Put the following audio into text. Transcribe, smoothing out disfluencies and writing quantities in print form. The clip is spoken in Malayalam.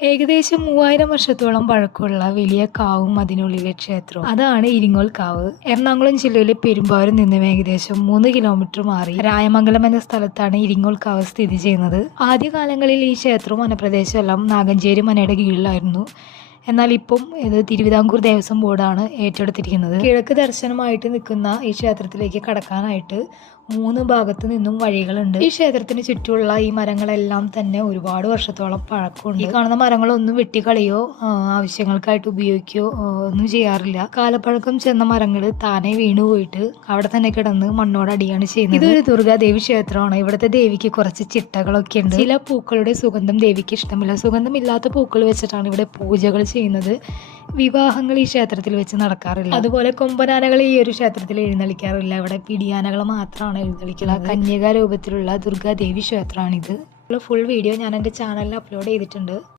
ഏകദേശം 3000 വർഷത്തോളം പഴക്കമുള്ള വലിയ കാവും അതിനുള്ളിലെ ക്ഷേത്രവും അതാണ് ഇരിങ്ങോൽ കാവ്. എറണാകുളം ജില്ലയിലെ പെരുമ്പാവൂരിൽ നിന്നും ഏകദേശം 3 കിലോമീറ്റർ മാറി രായമംഗലം എന്ന സ്ഥലത്താണ് ഇരിങ്ങോൽ കാവ് സ്ഥിതി ചെയ്യുന്നത്. ആദ്യകാലങ്ങളിൽ ഈ ക്ഷേത്രവും വനപ്രദേശവും എല്ലാം നാഗഞ്ചേരി മനയുടെ കീഴിലായിരുന്നു. എന്നാൽ ഇപ്പം ഇത് തിരുവിതാംകൂർ ദേവസ്വം ബോർഡാണ് ഏറ്റെടുത്തിരിക്കുന്നത്. കിഴക്ക് ദർശനമായിട്ട് നിൽക്കുന്ന ഈ ക്ഷേത്രത്തിലേക്ക് കടക്കാനായിട്ട് 3 ഭാഗത്തു നിന്നും വഴികളുണ്ട്. ഈ ക്ഷേത്രത്തിന് ചുറ്റുമുള്ള ഈ മരങ്ങളെല്ലാം തന്നെ ഒരുപാട് വർഷത്തോളം പഴക്കമുണ്ട്. ഈ കാണുന്ന മരങ്ങളൊന്നും വെട്ടിക്കളയോ ആവശ്യങ്ങൾക്കായിട്ട് ഉപയോഗിക്കുകയോ ഒന്നും ചെയ്യാറില്ല. കാലപ്പഴക്കം ചെന്ന മരങ്ങൾ താനെ വീണുപോയിട്ട് അവിടെ തന്നെ കിടന്ന് മണ്ണോടടിയാണ് ചെയ്യുന്നത്. ഇതൊരു ദുർഗാദേവി ക്ഷേത്രമാണ്. ഇവിടുത്തെ ദേവിക്ക് കുറച്ച് ചിട്ടകളൊക്കെ ഉണ്ട്. ചില പൂക്കളുടെ സുഗന്ധം ദേവിക്ക് ഇഷ്ടമില്ല. സുഗന്ധമില്ലാത്ത പൂക്കൾ വെച്ചിട്ടാണ് ഇവിടെ പൂജകൾ ചെയ്യുന്നത്. വിവാഹങ്ങൾ ഈ ക്ഷേത്രത്തിൽ വെച്ച് നടക്കാറില്ല. അതുപോലെ കൊമ്പനാനകൾ ഈ ഒരു ക്ഷേത്രത്തിൽ എഴുന്നള്ളിക്കാറില്ല. ഇവിടെ പിടിയാനകൾ മാത്രമാണ് എഴുന്നള്ളിക്കുക. കന്യകാ രൂപത്തിലുള്ള ദുർഗാദേവി ക്ഷേത്രമാണിത്. ഫുൾ വീഡിയോ ഞാൻ എൻ്റെ ചാനലിൽ അപ്ലോഡ് ചെയ്തിട്ടുണ്ട്.